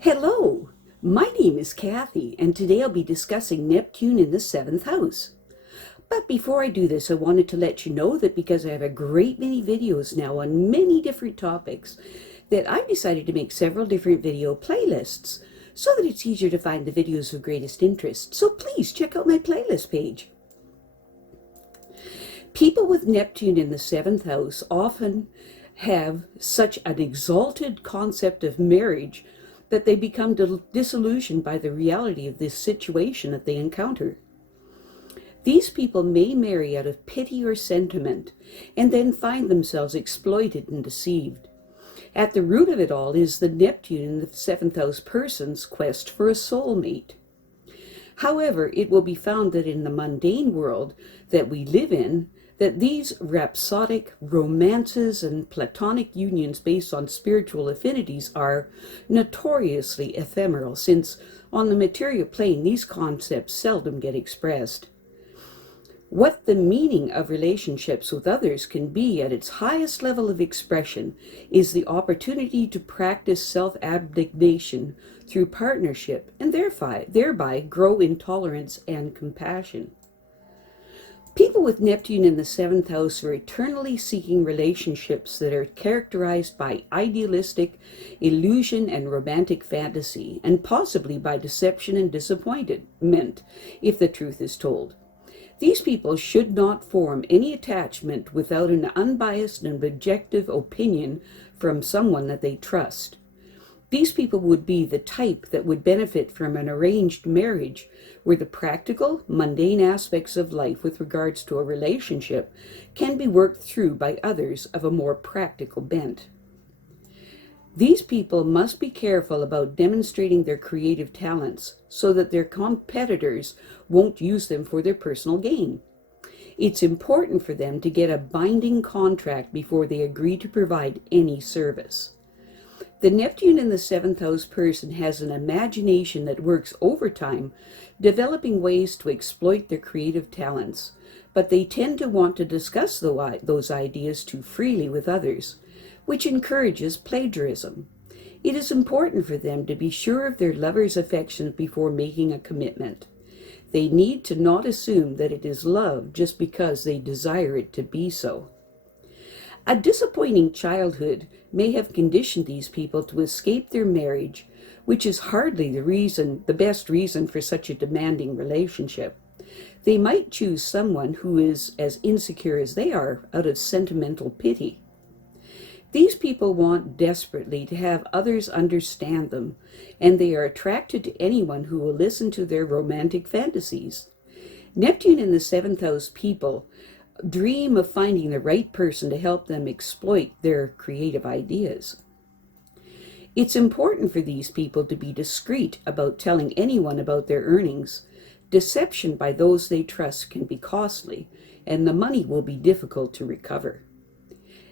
Hello, my name is Kathy, and today I'll be discussing Neptune in the seventh house. But before I do this, I wanted to let you know that because I have a great many videos now on many different topics, that I've decided to make several different video playlists so that it's easier to find the videos of greatest interest. So please check out my playlist page. People with Neptune in the seventh house often have such an exalted concept of marriage that they become disillusioned by the reality of this situation that they encounter. These people may marry out of pity or sentiment and then find themselves exploited and deceived. At the root of it all is the Neptune in the seventh house person's quest for a soulmate. However, it will be found that in the mundane world that we live in, that these rhapsodic romances and platonic unions based on spiritual affinities are notoriously ephemeral, since on the material plane these concepts seldom get expressed. What the meaning of relationships with others can be at its highest level of expression is the opportunity to practice self-abnegation through partnership and thereby grow in tolerance and compassion. People with Neptune in the seventh house are eternally seeking relationships that are characterized by idealistic illusion and romantic fantasy, and possibly by deception and disappointment, if the truth is told. These people should not form any attachment without an unbiased and objective opinion from someone that they trust. These people would be the type that would benefit from an arranged marriage where the practical, mundane aspects of life with regards to a relationship can be worked through by others of a more practical bent. These people must be careful about demonstrating their creative talents so that their competitors won't use them for their personal gain. It's important for them to get a binding contract before they agree to provide any service. The Neptune in the seventh house person has an imagination that works overtime, developing ways to exploit their creative talents, but they tend to want to discuss those ideas too freely with others, which encourages plagiarism. It is important for them to be sure of their lover's affections before making a commitment. They need to not assume that it is love just because they desire it to be so. A disappointing childhood may have conditioned these people to escape their marriage, which is hardly the best reason for such a demanding relationship. They might choose someone who is as insecure as they are out of sentimental pity. These people want desperately to have others understand them, and they are attracted to anyone who will listen to their romantic fantasies. Neptune in the seventh house people dream of finding the right person to help them exploit their creative ideas. It's important for these people to be discreet about telling anyone about their earnings. Deception by those they trust can be costly, and the money will be difficult to recover.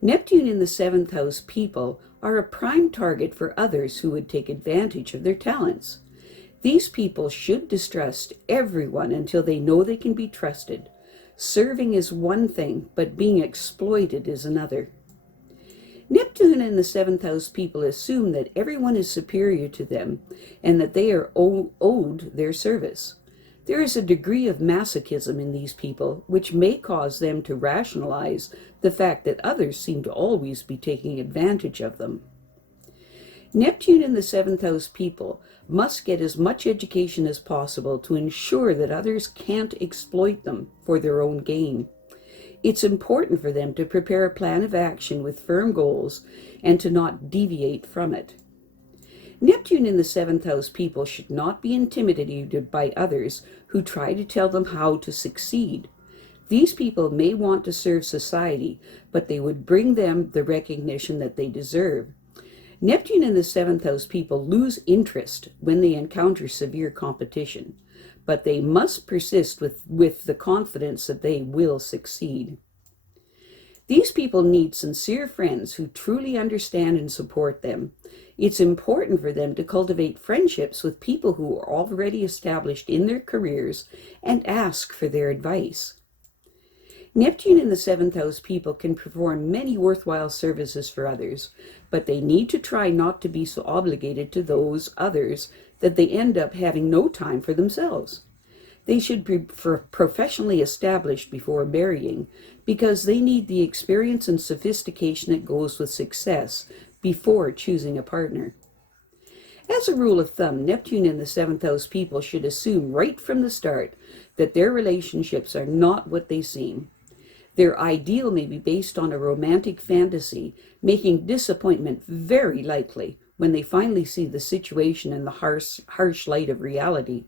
Neptune in the seventh house people are a prime target for others who would take advantage of their talents. These people should distrust everyone until they know they can be trusted. Serving is one thing, but being exploited is another. Neptune and the seventh house people assume that everyone is superior to them and that they are owed their service. There is a degree of masochism in these people which may cause them to rationalize the fact that others seem to always be taking advantage of them. Neptune and the seventh house people must get as much education as possible to ensure that others can't exploit them for their own gain. It's important for them to prepare a plan of action with firm goals and to not deviate from it. Neptune in the seventh house people should not be intimidated by others who try to tell them how to succeed. These people may want to serve society, but they would bring them the recognition that they deserve. Neptune in the seventh house people lose interest when they encounter severe competition, but they must persist with the confidence that they will succeed. These people need sincere friends who truly understand and support them. It's important for them to cultivate friendships with people who are already established in their careers and ask for their advice. Neptune in the seventh house people can perform many worthwhile services for others, but they need to try not to be so obligated to those others that they end up having no time for themselves. They should be professionally established before marrying because they need the experience and sophistication that goes with success before choosing a partner. As a rule of thumb, Neptune in the seventh house people should assume right from the start that their relationships are not what they seem. Their ideal may be based on a romantic fantasy, making disappointment very likely when they finally see the situation in the harsh light of reality.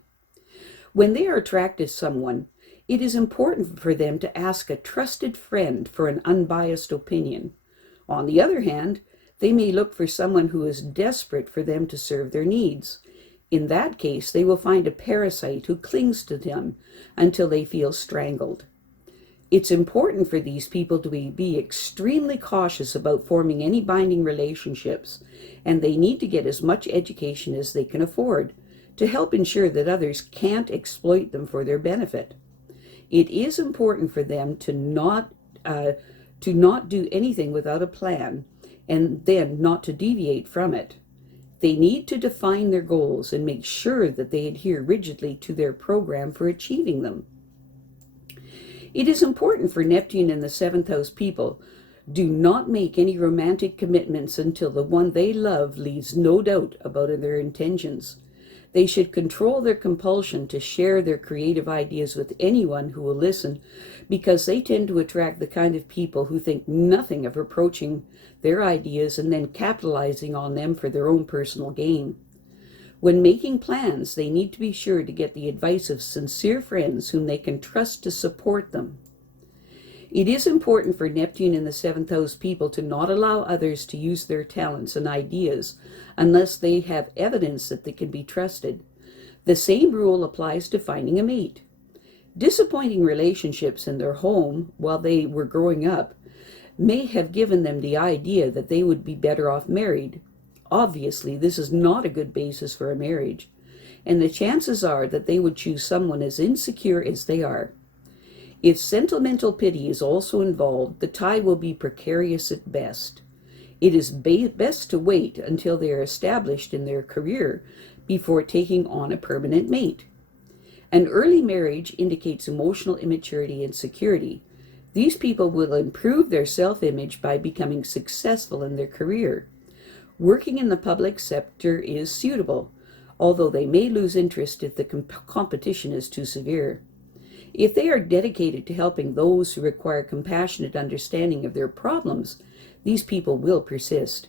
When they are attracted to someone, it is important for them to ask a trusted friend for an unbiased opinion. On the other hand, they may look for someone who is desperate for them to serve their needs. In that case, they will find a parasite who clings to them until they feel strangled. It's important for these people to be extremely cautious about forming any binding relationships, and they need to get as much education as they can afford to help ensure that others can't exploit them for their benefit. It is important for them to not do anything without a plan, and then not to deviate from it. They need to define their goals and make sure that they adhere rigidly to their program for achieving them. It is important for Neptune in the seventh house people do not make any romantic commitments until the one they love leaves no doubt about their intentions. They should control their compulsion to share their creative ideas with anyone who will listen, because they tend to attract the kind of people who think nothing of approaching their ideas and then capitalizing on them for their own personal gain. When making plans, they need to be sure to get the advice of sincere friends whom they can trust to support them. It is important for Neptune in the seventh house people to not allow others to use their talents and ideas unless they have evidence that they can be trusted. The same rule applies to finding a mate. Disappointing relationships in their home while they were growing up may have given them the idea that they would be better off married. Obviously, this is not a good basis for a marriage, and the chances are that they would choose someone as insecure as they are. If sentimental pity is also involved, the tie will be precarious at best. It is best to wait until they are established in their career before taking on a permanent mate. An early marriage indicates emotional immaturity and security. These people will improve their self-image by becoming successful in their career. Working in the public sector is suitable, although they may lose interest if the competition is too severe. If they are dedicated to helping those who require compassionate understanding of their problems, these people will persist.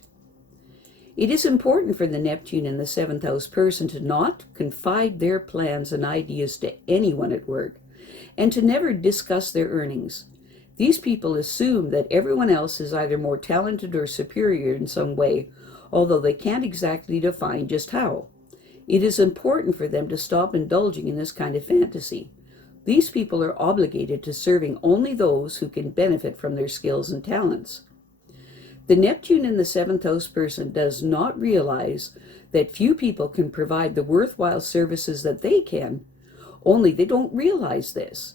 It is important for the Neptune in the seventh house person to not confide their plans and ideas to anyone at work, and to never discuss their earnings. These people assume that everyone else is either more talented or superior in some way, although they can't exactly define just how. It is important for them to stop indulging in this kind of fantasy. These people are obligated to serving only those who can benefit from their skills and talents. The Neptune in the seventh house person does not realize that few people can provide the worthwhile services that they can, only they don't realize this.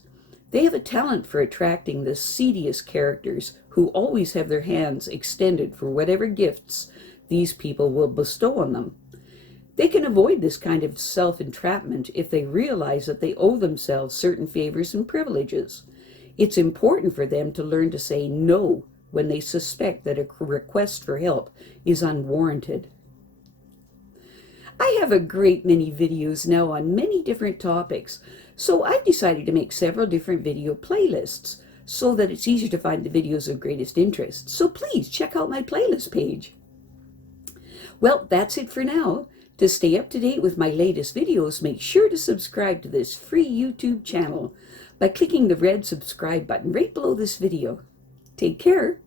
They have a talent for attracting the seediest characters who always have their hands extended for whatever gifts these people will bestow on them. They can avoid this kind of self-entrapment if they realize that they owe themselves certain favors and privileges. It's important for them to learn to say no when they suspect that a request for help is unwarranted. I have a great many videos now on many different topics, so I've decided to make several different video playlists so that it's easier to find the videos of greatest interest. So please check out my playlist page. Well, that's it for now. To stay up to date with my latest videos, make sure to subscribe to this free YouTube channel by clicking the red subscribe button right below this video. Take care.